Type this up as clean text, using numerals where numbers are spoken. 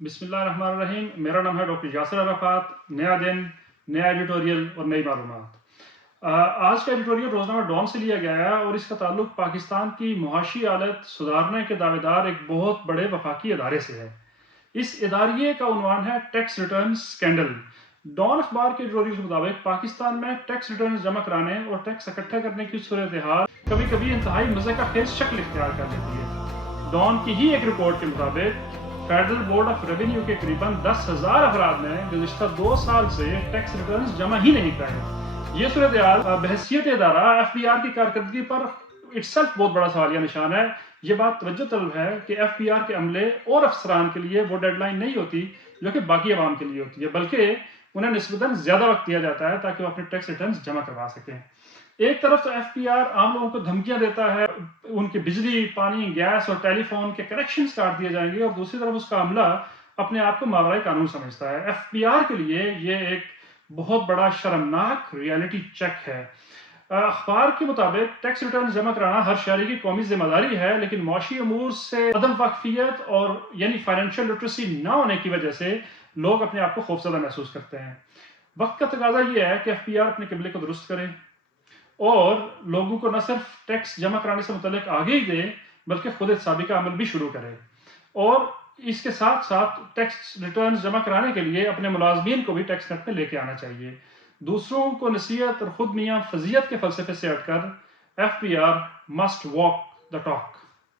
بسم اللہ الرحمن الرحیم. میرا نام ہے ڈاکٹر یاسر عرفات. نیا دن، نیا ایڈیٹوریل اور نئی معلومات. آج کا ایڈیٹوریل روزنامہ ڈان سے لیا گیا ہے اور اس کا تعلق پاکستان کی معاشی حالت سدھارنے کے دعوے دار ایک بہت بڑے وفاقی ادارے سے ہے. اس اداریے کا عنوان ہے ٹیکس ریٹرن سکینڈل. ڈان اخبار کے ایڈیٹوریل کے مطابق پاکستان میں ٹیکس ریٹرنز جمع کرانے اور ٹیکس اکٹھا کرنے کی صورتحال کبھی کبھی انتہائی مضحکہ خیز شکل اختیار کر لیتی ہے. ڈان کی ہی ایک رپورٹ کے مطابق فیڈرل بورڈ آف ریونیو کے قریباً 10,000 افراد نے گزشتہ 2 سال سے ٹیکس ریٹرنز جمع ہی نہیں کرائے. یہ صورتحال بحیثیت ادارہ ایف بی آر کی کارکردگی پر اٹسیلف بہت بڑا سوالیہ نشان ہے. یہ بات توجہ طلب ہے کہ ایف بی آر کے عملے اور افسران کے لیے وہ ڈیڈ لائن نہیں ہوتی جو کہ باقی عوام کے لیے ہوتی ہے، بلکہ انہیں نسبتاً زیادہ وقت دیا جاتا ہے تاکہ وہ اپنے ٹیکس ریٹرنز جمع کروا سکیں. ایک طرف تو ایف پی آر عام لوگوں کو دھمکیاں دیتا ہے، ان کے بجلی، پانی، گیس اور ٹیلی فون کے کنیکشنز کاٹ دیے جائیں گے، اور دوسری طرف اس کا عملہ اپنے آپ کو ماورائے قانون سمجھتا ہے. ایف پی آر کے لیے یہ ایک بہت بڑا شرمناک ریالٹی چیک ہے. اخبار کے مطابق ٹیکس ریٹرن جمع کرانا ہر شہری کی قومی ذمہ داری ہے، لیکن معاشی امور سے عدم واقفیت اور یعنی فائنینشیل لٹریسی نہ ہونے کی وجہ سے لوگ اپنے آپ کو خوفزدہ محسوس کرتے ہیں. وقت کا تقاضا یہ ہے کہ ایف پی آر اپنے قبلے کو درست کرے اور لوگوں کو نہ صرف ٹیکس جمع کرانے سے متعلق آگے ہی دے بلکہ خود سابقہ عمل بھی شروع کرے، اور اس کے ساتھ ساتھ ٹیکس ریٹرنز جمع کرانے کے لیے اپنے ملازمین کو بھی ٹیکس نیٹ میں لے کے آنا چاہیے. دوسروں کو نصیحت اور خود میاں فضیلت کے فلسفے سے ہٹ کر F P R must walk the talk.